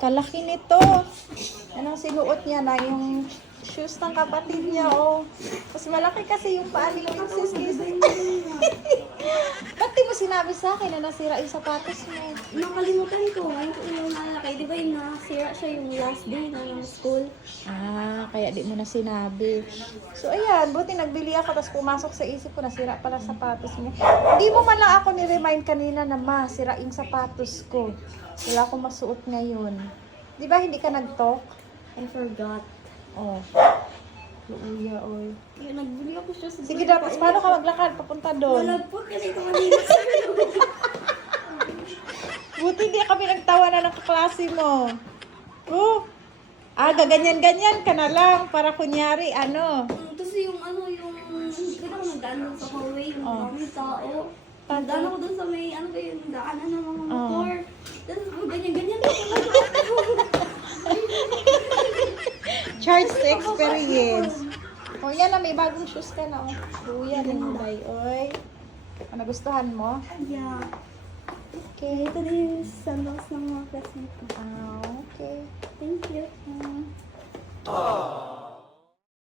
Kalaki nito. Anong sinuot niya na yung shoes ng kapatid niya, oh. Mas malaki kasi yung paa ni Princess Casey. Ba't di mo sinabi sa akin na nasira yung sapatos mo? Nakalimutan ko. Ngayon ko yung nalaki. Di ba yung nasira siya yung last day ng school? Ah, kaya di mo na sinabi. So, ayan, buti nagbili ako, tapos pumasok sa isip ko, nasira pala sapatos mo. Hindi mo man lang ako ni-remind kanina na sira yung sapatos ko. Wala akong masuot ngayon. Di ba hindi ka nag-talk? I forgot. Oh. Luuya, oy. Yun, nagbili ako siya sa Sige, dapat paano ka maglakad papunta doon? Wala po, kasi ko kanina. Buti di kami nagtawanan ng kaklase mo. Oh. Ah, gaganyan-ganyan ka na lang para kunyari, ano. Tapos yung di ba ako nagdaan doon sa hallway, yung maraming tao. Tapos? Nagdaan ako doon sa may, ano ba yun, daanan ng mga Oh. motor. Tapos ganyan-ganyan ako. Charge to experience. Oh, yan na, may bagong shoes ka na. Oh. Luya, Linday, oy. Nagustuhan mo? Yeah. Okay. Ito din yung sandals ng mga classmates ko.